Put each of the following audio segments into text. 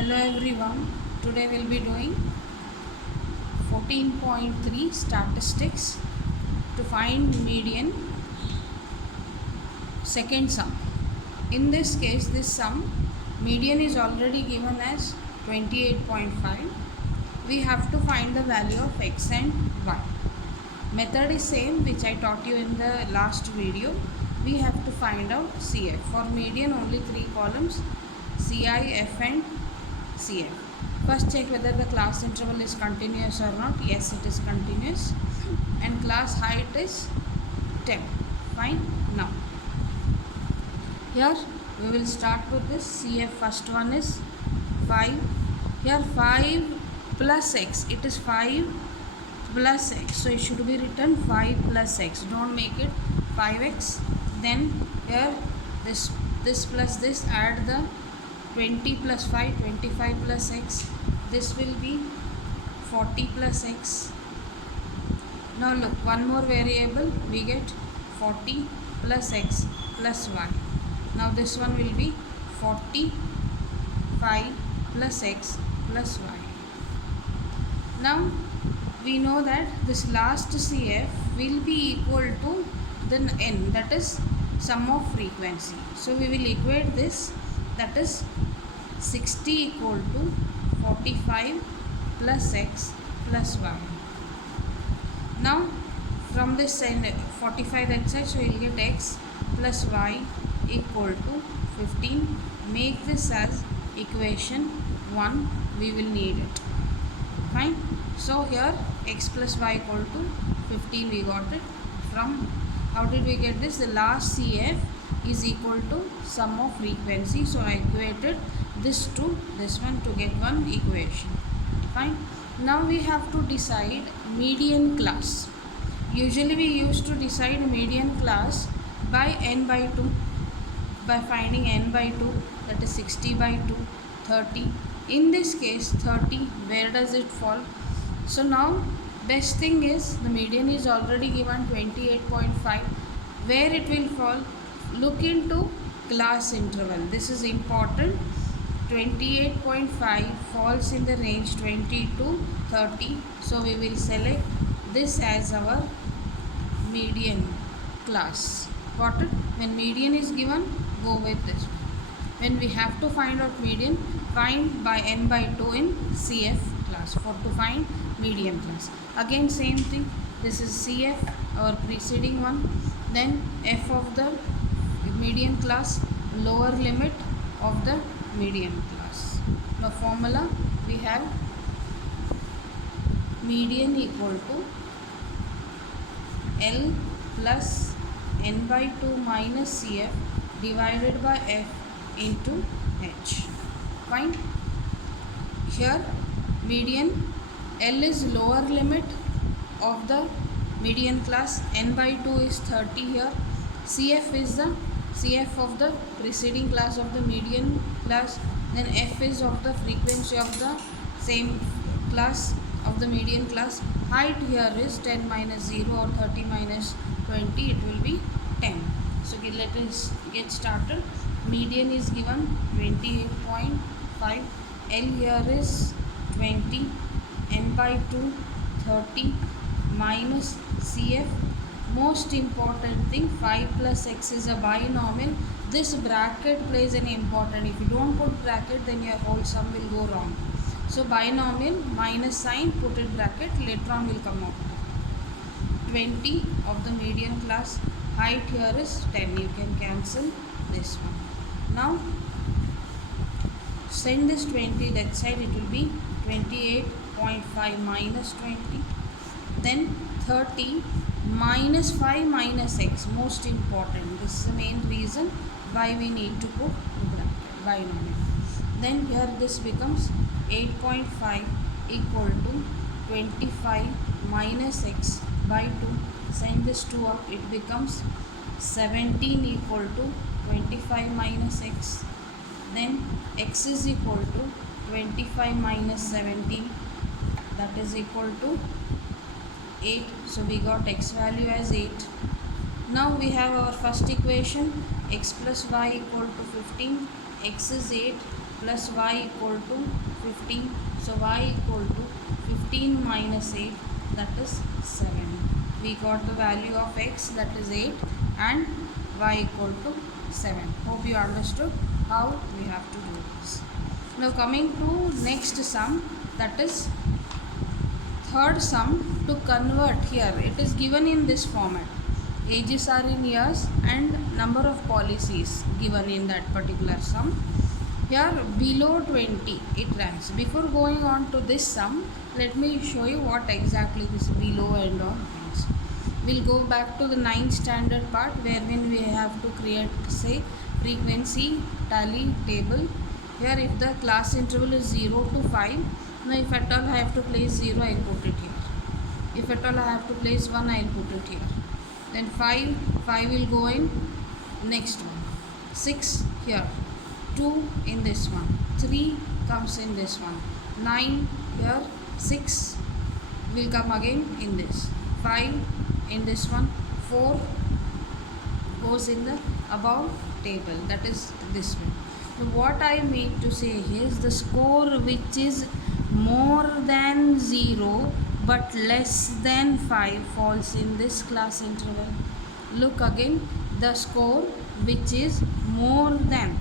Hello everyone, today we'll be doing 14.3 statistics to find median second sum. In this case, this sum median is already given as 28.5. We have to find the value of x and y. Method is same which I taught you in the last video. We have to find out CF. For median only 3 columns, CI, F and CF. First check whether the class interval is continuous or not. Yes, it is continuous. And class height is 10. Fine. Now, here we will start with this CF. First one is 5. Here 5 plus x. It is 5 plus x. So it should be written 5 plus x. Don't make it 5x. Then here this plus this, add the 20 plus 5, 25 plus x. This will be 40 plus x. Now look, one more variable, we get 40 plus x plus y. Now this one will be 45 plus x plus y. Now we know that this last CF will be equal to the n, that is sum of frequency. So we will equate this, that is 60 equal to 45 plus x plus y. Now from this 45 that side, so you will get x plus y equal to 15. Make this as equation 1, we will need it. Fine. So here x plus y equal to 15 we got it. From how did we get this? The last CF is equal to sum of frequency. So I equated this to this one to get one equation. Fine. Now we have to decide median class. Usually we used to decide median class by n by 2, by finding n by 2, that is 60 by 2, 30. In this case 30, where does it fall? So now best thing is the median is already given 28.5. Where it will fall? Look into class interval. This is important. 28.5 falls in the range 20 to 30. So we will select this as our median class. Got it? When median is given, go with this. When we have to find out median, find by n by 2 in CF class for to find median class. Again same thing, this is CF, our preceding one, then F of the median class, lower limit of the median class. Now formula we have median equal to L plus n by 2 minus CF divided by F into H. Fine. Here median, L is lower limit of the median class, n by 2 is 30 here. CF is the CF of the preceding class of the median class, then F is of the frequency of the same class of the median class. Height here is 10 minus 0 or 30 minus 20, it will be 10. So let us get started. Median is given 28.5, L here is 20, n by 2 30 minus CF. Most important thing, 5 plus x is a binomial. This bracket plays an important. If you don't put bracket, then your whole sum will go wrong. So binomial, minus sign, put it bracket, later on will come out. 20 of the median class, height here is 10. You can cancel this one. Now send this 20 that side, it will be 28.5 minus 20, then 30 minus 5 minus x. Most important, this is the main reason why we need to put bracket, binomial. Then here this becomes 8.5 equal to 25 minus x by 2. Send this 2 up, it becomes 17 equal to 25 minus x. Then x is equal to 25 minus 17, that is equal to 8. So we got x value as 8. Now we have our first equation, x plus y equal to 15, x is 8, plus y equal to 15. So y equal to 15 minus 8, that is 7. We got the value of x, that is 8, and y equal to 7. Hope you understood how we have to do this. Now coming to next sum, that is third sum. To convert, here it is given in this format. Ages are in years and number of policies given in that particular sum. Here below 20 it ranks. Before going on to this sum, let me show you what exactly this below and on means. We'll go back to the 9th standard part, wherein we have to create, say, frequency tally table. Here if the class interval is 0 to 5, now if at all I have to place 0, I will put it here. If at all I have to place 1, I will put it here. Then 5 will go in next one. 6 here. 2 in this one. 3 comes in this one. 9 here. 6 will come again in this. 5 in this one. 4 goes in the above table, that is this one. So what I mean to say is the score which is more than 0 but less than 5 falls in this class interval. Look again, the score which is more than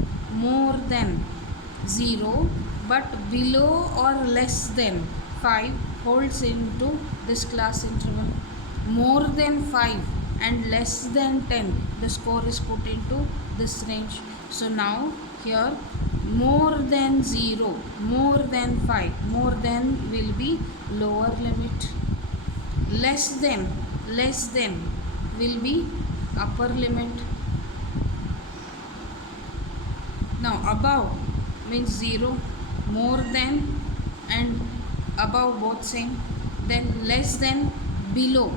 0 but below or less than 5 holds into this class interval. More than 5 and less than 10, the score is put into this range. So now here more than 0, more than 5, more than will be lower limit. Less than will be upper limit. Now above means 0, more than and above both same. Then less than, below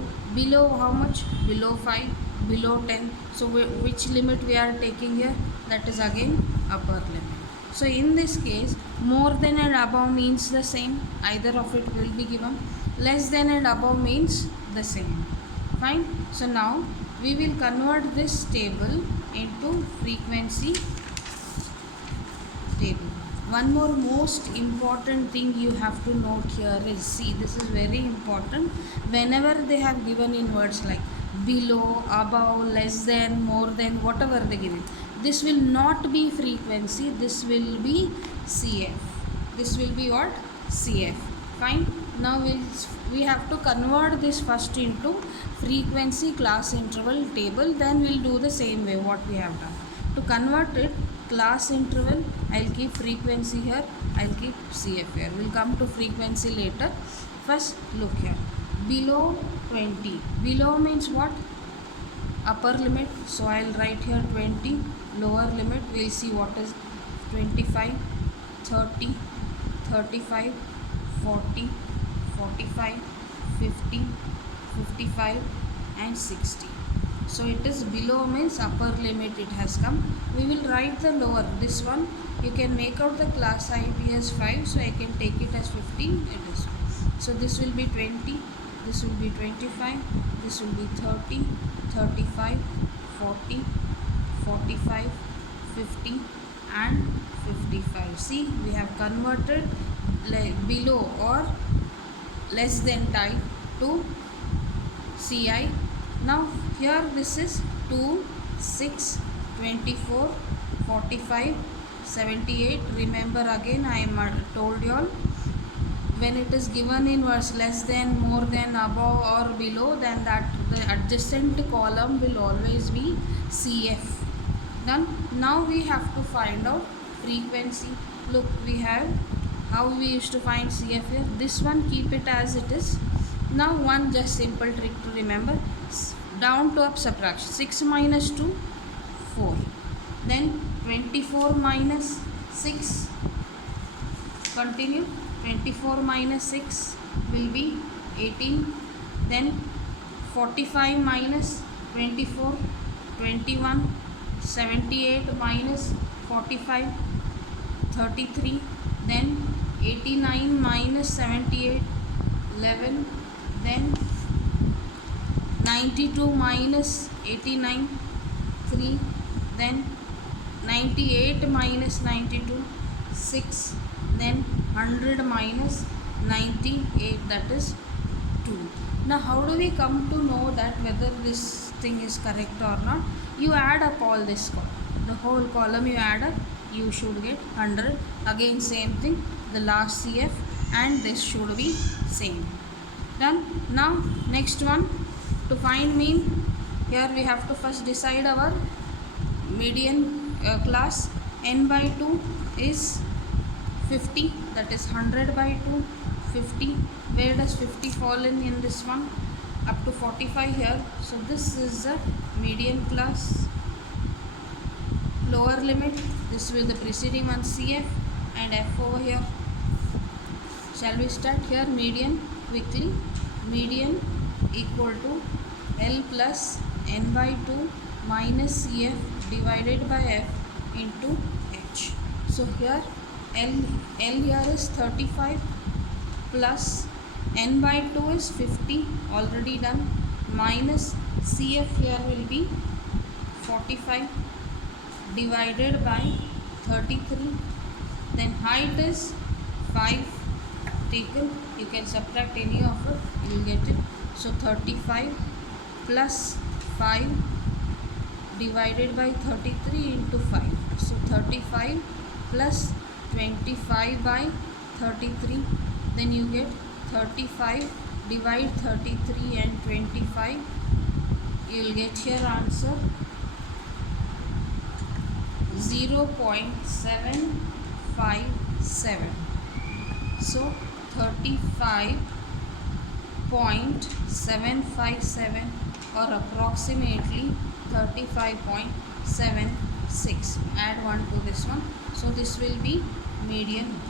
how much? Below 5, below 10. So which limit we are taking here? That is again upper limit. So in this case, more than and above means the same, either of it will be given. Less than and above means the same. Fine. So now we will convert this table into frequency table. One more most important thing you have to note here is, see, this is very important. Whenever they have given in words like below, above, less than, more than, whatever they give it, this will not be frequency, this will be CF. This will be what? CF. Fine. Now we have to convert this first into frequency class interval table, then we'll do the same way what we have done. To convert it, class interval, I'll keep frequency here, I'll keep CF here. We'll come to frequency later. First look here, below 20. Below means what? Upper limit. So I'll write here 20. Lower limit, we'll see what is 25, 30, 35, 40, 45, 50, 55 and 60. So it is below means upper limit it has come. We will write the lower. This one you can make out the class IP as 5, so I can take it as 15. It is. So this will be 20, this will be 25, this will be 30, 35, 40, 45, 50 and 55. See, we have converted below or less than type to CI. Now here this is 2, 6, 24, 45, 78. Remember again, I am told you all, when it is given in verse less than, more than, above or below, then that the adjacent column will always be CF. Done. Now we have to find out frequency. Look, we have how we used to find CF here. This one, keep it as it is. Now one just simple trick to remember, down to up subtraction. 6 minus 2, 4. Then 24 minus 6. Continue. 24 minus 6 will be 18. Then 45 minus 24, 21. 78 minus 45, 33. Then 89 minus 78, 11. Then 92 minus 89, 3. Then 98 minus 92, 6, then 100 minus 98, that is 2. Now how do we come to know that whether this thing is correct or not? You add up all this column, the whole column you add up, you should get 100. Again same thing, the last CF and this should be same. Done. Now next one, to find mean, here we have to first decide our median class. N by 2 is 50, that is 100 by 2, 50. Where does 50 fall in this one? Up to 45 here. So this is the median class. Lower limit, this will the preceding one CF and F over here. Shall we start here? Median quickly. Median equal to L plus N by 2 minus CF divided by F into H. So here L here is 35 plus N by 2 is 50, already done, minus CF here will be 45 divided by 33. Then height is 5 taken, you can subtract any of it, you will get it. So 35 plus 5 divided by 33 into 5. So 35 plus 25 by 33, then you get 35, divide 33 and 25, you will get here answer 0.757. So 35.757 or approximately 35.76. Add 1 to this one. So this will be median.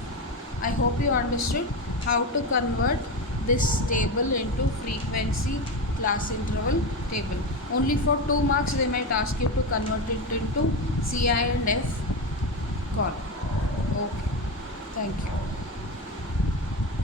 I hope you understood how to convert this table into frequency class interval table. Only for 2 marks they might ask you to convert it into CI and F column.